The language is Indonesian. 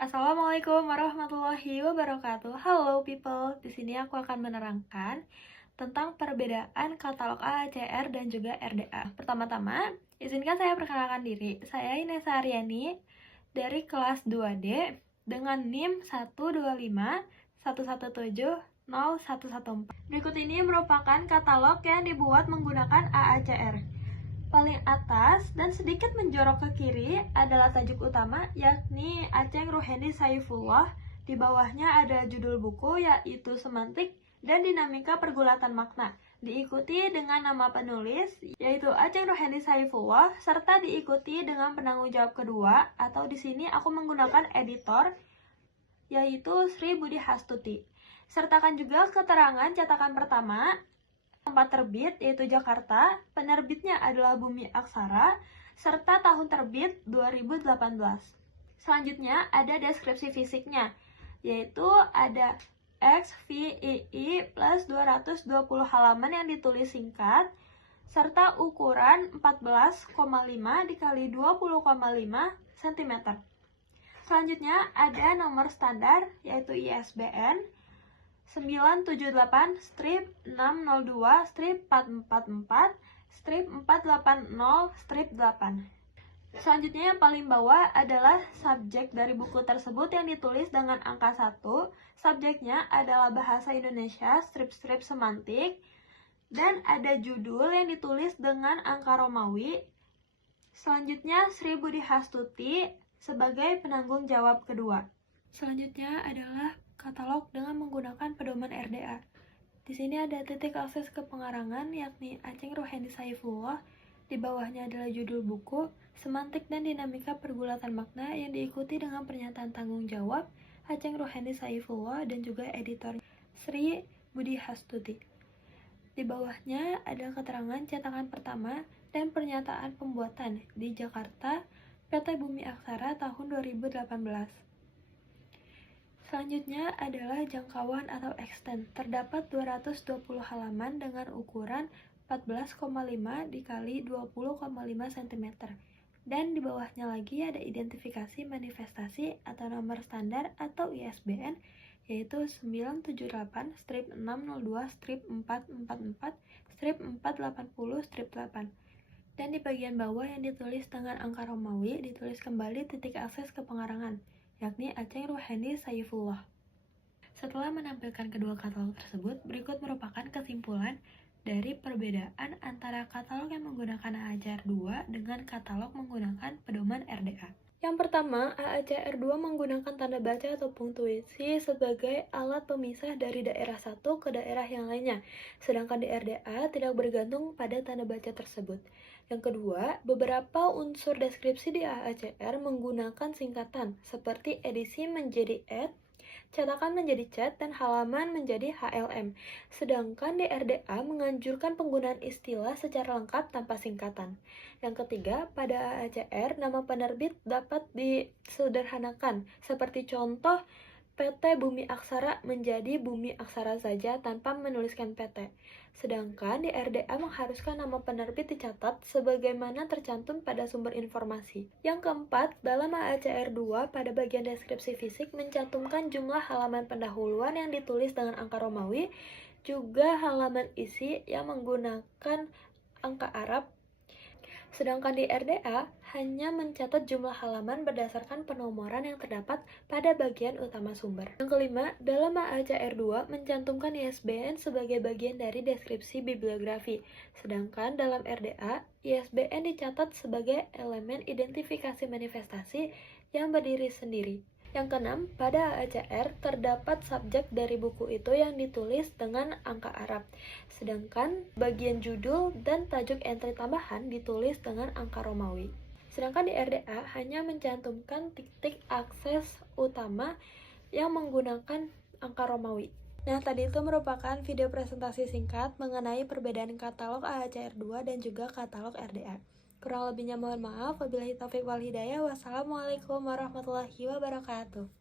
Assalamualaikum warahmatullahi wabarakatuh. Halo people, di sini aku akan menerangkan tentang perbedaan katalog AACR dan juga RDA. Pertama-tama, izinkan saya perkenalkan diri. Saya Inesa Aryani dari kelas 2D dengan NIM 125117014. Berikut ini merupakan katalog yang dibuat menggunakan AACR. Paling atas dan sedikit menjorok ke kiri adalah tajuk utama, yakni Aceng Ruhendi Saifullah. Di bawahnya ada judul buku, yaitu Semantik dan Dinamika Pergulatan Makna. Diikuti dengan nama penulis, yaitu Aceng Ruhendi Saifullah, serta diikuti dengan penanggung jawab kedua, atau di sini aku menggunakan editor, yaitu Sri Budi Hastuti. Sertakan juga keterangan cetakan pertama, tempat terbit yaitu Jakarta, penerbitnya adalah Bumi Aksara, serta tahun terbit 2018. Selanjutnya ada deskripsi fisiknya, yaitu ada XVII plus 220 halaman yang ditulis singkat, serta ukuran 14,5 dikali 20,5 cm. Selanjutnya ada nomor standar, yaitu ISBN 978-602-444-480-8. Selanjutnya yang paling bawah adalah subjek dari buku tersebut yang ditulis dengan angka 1. Subjeknya adalah bahasa Indonesia, strip-strip semantik, dan ada judul yang ditulis dengan angka Romawi. Selanjutnya Sri Budi Hastuti sebagai penanggung jawab kedua. Selanjutnya adalah katalog dengan menggunakan pedoman RDA. Di sini ada titik akses ke pengarangan, yakni Aceng Ruhendi Saifullah. Di bawahnya adalah judul buku, Semantik dan Dinamika Pergulatan Makna, yang diikuti dengan pernyataan tanggung jawab Aceng Ruhendi Saifullah dan juga editor Sri Budi Hastuti. Di bawahnya ada keterangan cetakan pertama dan pernyataan pembuatan di Jakarta, PT Bumi Aksara tahun 2018. Selanjutnya adalah jangkauan atau extent. Terdapat 220 halaman dengan ukuran 14,5 dikali 20,5 cm. Dan di bawahnya lagi ada identifikasi manifestasi atau nomor standar atau ISBN, yaitu 978-602-444-480-8. Dan di bagian bawah yang ditulis dengan angka Romawi, ditulis kembali titik akses ke pengarangan, yakni Aceng Ruhendi Saifullah. Setelah menampilkan kedua katalog tersebut, berikut merupakan kesimpulan dari perbedaan antara katalog yang menggunakan AACR 2 dengan katalog menggunakan pedoman RDA. Yang pertama, AACR 2 menggunakan tanda baca atau punktuasi sebagai alat pemisah dari daerah satu ke daerah yang lainnya, sedangkan di RDA tidak bergantung pada tanda baca tersebut. Yang kedua, beberapa unsur deskripsi di AACR menggunakan singkatan, seperti edisi menjadi ed, cetakan menjadi cat, dan halaman menjadi HLM. Sedangkan di RDA menganjurkan penggunaan istilah secara lengkap tanpa singkatan. Yang ketiga, pada AACR nama penerbit dapat disederhanakan, seperti contoh PT Bumi Aksara menjadi Bumi Aksara saja tanpa menuliskan PT. Sedangkan di RDA mengharuskan nama penerbit dicatat sebagaimana tercantum pada sumber informasi. Yang keempat, dalam AACR 2 pada bagian deskripsi fisik mencantumkan jumlah halaman pendahuluan yang ditulis dengan angka Romawi, juga halaman isi yang menggunakan angka Arab. Sedangkan di RDA hanya mencatat jumlah halaman berdasarkan penomoran yang terdapat pada bagian utama sumber. Yang kelima, dalam AACR 2 mencantumkan ISBN sebagai bagian dari deskripsi bibliografi. Sedangkan dalam RDA, ISBN dicatat sebagai elemen identifikasi manifestasi yang berdiri sendiri. Yang keenam, pada AACR terdapat subjek dari buku itu yang ditulis dengan angka Arab, sedangkan bagian judul dan tajuk entry tambahan ditulis dengan angka Romawi. Sedangkan di RDA hanya mencantumkan titik akses utama yang menggunakan angka Romawi. Nah, tadi itu merupakan video presentasi singkat mengenai perbedaan katalog AACR 2 dan juga katalog RDA. Kurang lebihnya mohon maaf. Wabillahi taufiq wal hidayah. Wassalamualaikum warahmatullahi wabarakatuh.